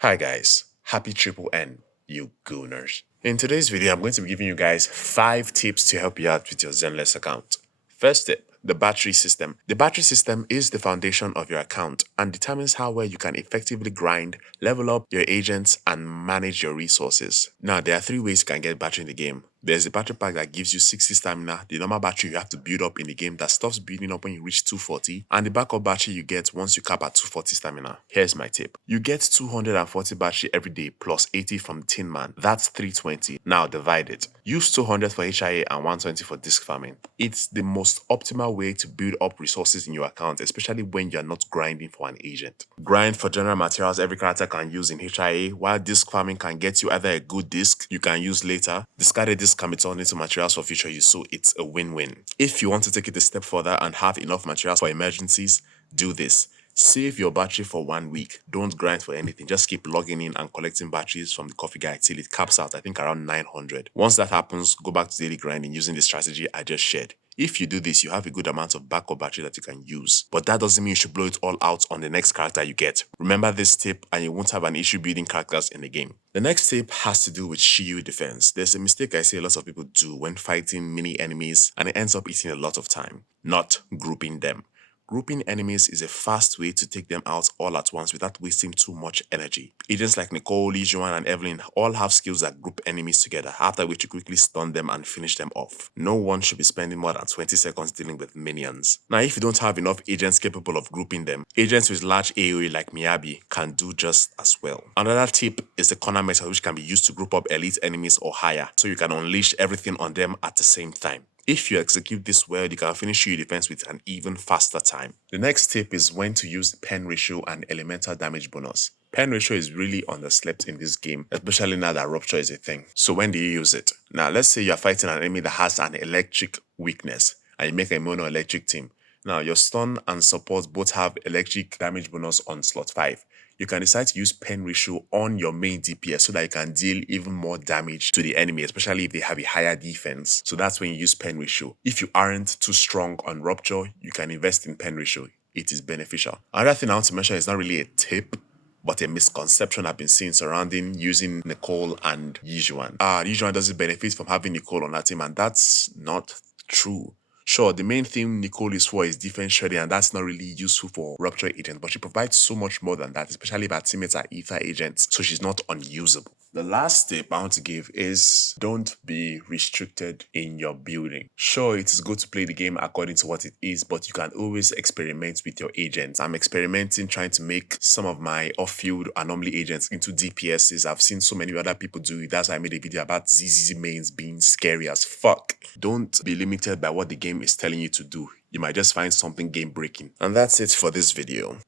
Hi guys, happy triple N, you gooners. In today's video, I'm going to be giving you guys 5 tips to help you out with your Zenless account. First tip, the battery system. The battery system is the foundation of your account and determines how well you can effectively grind, level up your agents, and manage your resources. Now, there are 3 ways you can get battery in the game. There's the battery pack that gives you 60 stamina, the normal battery you have to build up in the game that stops building up when you reach 240, and the backup battery you get once you cap at 240 stamina. Here's my tip. You get 240 battery every day plus 80 from Tin Man. That's 320. Now divide it. Use 200 for HIA and 120 for disc farming. It's the most optimal way to build up resources in your account, especially when you're not grinding for an agent. Grind for general materials every character can use in HIA, while disc farming can get you either a good disc you can use later. Discarded disc can be turned into materials for future use, so it's a win-win. If you want to take it a step further and have enough materials for emergencies, do this. Save your battery for 1 week. Don't grind for anything. Just keep logging in and collecting batteries from the coffee guy till it caps out, I think around 900. Once that happens, go back to daily grinding using the strategy I just shared. If you do this, you have a good amount of backup battery that you can use. But that doesn't mean you should blow it all out on the next character you get. Remember this tip and you won't have an issue building characters in the game. The next tip has to do with shield defense. There's a mistake I see a lot of people do when fighting mini enemies and it ends up eating a lot of time. Not grouping them. Grouping enemies is a fast way to take them out all at once without wasting too much energy. Agents like Nicole, Lee Juan, and Evelyn all have skills that group enemies together, after which you quickly stun them and finish them off. No one should be spending more than 20 seconds dealing with minions. Now, if you don't have enough agents capable of grouping them, agents with large AoE like Miyabi can do just as well. Another tip is the corner method, which can be used to group up elite enemies or higher, so you can unleash everything on them at the same time. If you execute this well, you can finish your defense with an even faster time. The next tip is when to use pen ratio and elemental damage bonus. Pen ratio is really underslept in this game, especially now that rupture is a thing. So when do you use it? Now let's say you're fighting an enemy that has an electric weakness and you make a mono electric team. Now your stun and support both have electric damage bonus on slot 5. You can decide to use pen ratio on your main DPS so that you can deal even more damage to the enemy, especially if they have a higher defense. So that's when you use pen ratio. If you aren't too strong on rupture, you can invest in pen ratio. It is beneficial. Another thing I want to mention is not really a tip, but a misconception I've been seeing surrounding using Nicole and Yijuan. Yijuan doesn't benefit from having Nicole on that team, and that's not true. Sure, the main thing Nicole is for is defense shredding, and that's not really useful for rupture agents, but she provides so much more than that, especially if her teammates are ether agents, so she's not unusable. The last tip I want to give is don't be restricted in your building. Sure, it is good to play the game according to what it is, but you can always experiment with your agents. I'm experimenting trying to make some of my off-field anomaly agents into DPSs. I've seen so many other people do it. That's why I made a video about ZZZ mains being scary as fuck. Don't be limited by what the game is telling you to do. You might just find something game breaking. And that's it for this video.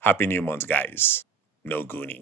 Happy New Month, guys. No gooning.